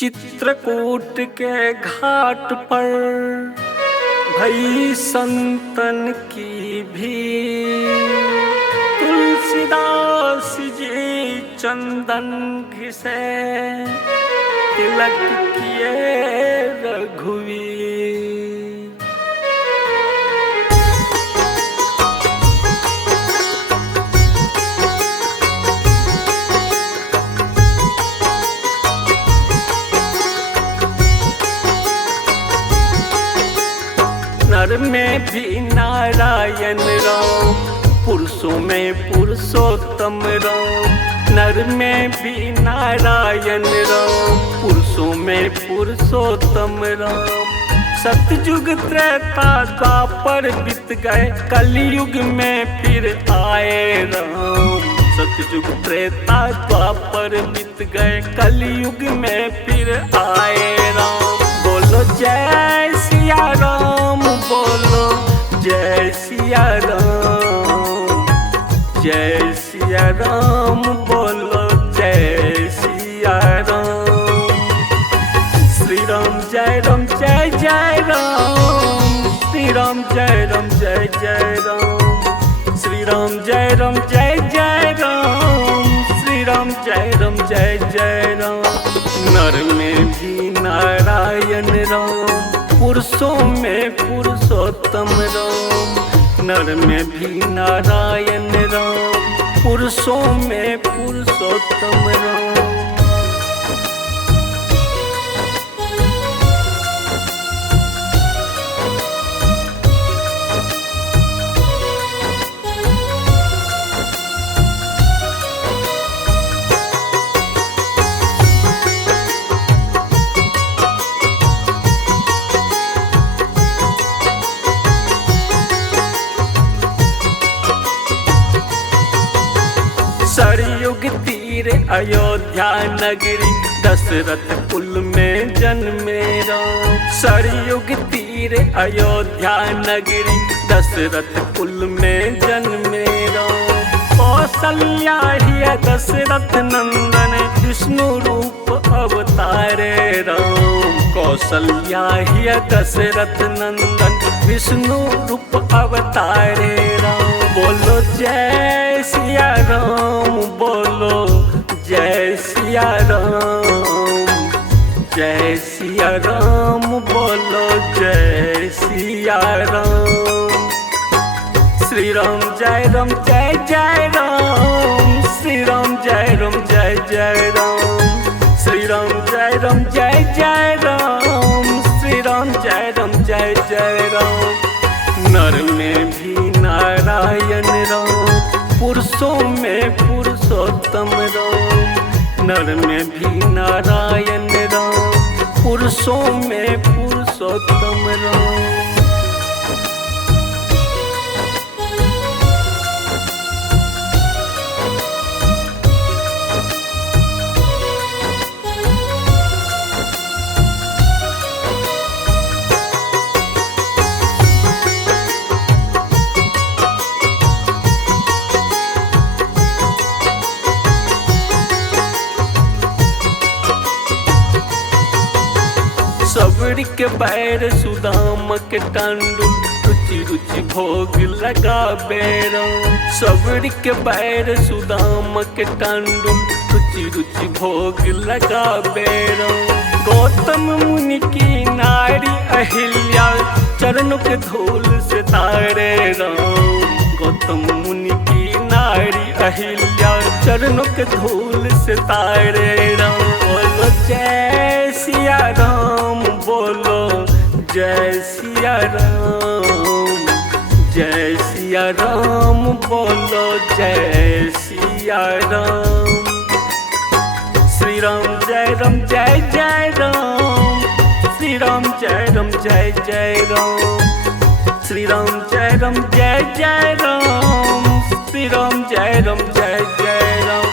चित्रकूट के घाट पर भई संतन की भीड़। तुलसीदास जी चंदन घिसे तिलक किए रघुवीर। नर में भी नारायण राम, पुरुषों में पुरुषोत्तम राम। नर में भी नारायण राम, पुरुषों में पुरुषोत्तम राम। सतयुग त्रेता द्वापर बीत गए, कलयुग में फिर आए राम। सतयुग त्रेता द्वापर बीत गए, कलयुग में फिर आए राम। बोलो जय सिया राम, बोलो जय सिया राम। जय सिया राम, बोलो जय सिया राम। श्री राम जय राम जय जय राम। श्री राम जय राम जय जय राम। श्री राम जय राम जय जय राम। श्री राम जय राम जय जय राम। नर में भी नारायण राम, पुरुषों में पुरुषोत्तम राम। नर में भी नारायण राम, पुरुषों में पुरुषोत्तम राम। सरयुग तीर अयोध्या नगरी, दशरथ कुल में जन्मे राम। सरयुग तीर अयोध्या नगरी, दशरथ कुल में जन्मे राम। कौसल्या ही दशरथ नंदन, विष्णु रूप अवतारे राम। कौसल्या ही दशरथ नंदन, विष्णु रूप अवतारे राम। बोलो जय सिया राम, बोलो जय सिया राम। जय सिया राम, बोलो जय सिया राम। श्री राम जय राम जय जय राम। श्री राम जय राम जय जय राम। श्री राम जय राम जय जय राम। श्री राम जय राम जय जय राम। नर में भी नारायण राम, पुरुषों में पुरुषोत्तम राम। नर में भी नारायण राम, पुरुषों में पुरुषोत्तम राम। सबरी के बैर सुदाम के टांडुल, रुचि रुचि भोग लगा बेराम। सबरी के बैर सुदाम के टांडुल, रुचि रुचि भोग लगा बेराम। गौतम मुनि की नारी अहिल्या, चरणों के धूल से तारे राम। गौतम मुनि की नारी अहिल्या, चरणों के धूल से तारे राम। बोलो जय सिया राम, बोलो जय सिया राम। जय सिया राम, बोलो जय सिया राम। श्री राम जय राम जय जय राम। श्री राम जय राम जय जय राम। श्री राम जय राम जय जय राम। श्री राम जय राम जय जय राम।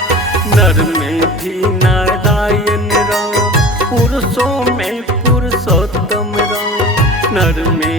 नर में भी नारायण राम, पुरुषों में पुरुषोत्तम राम। नर में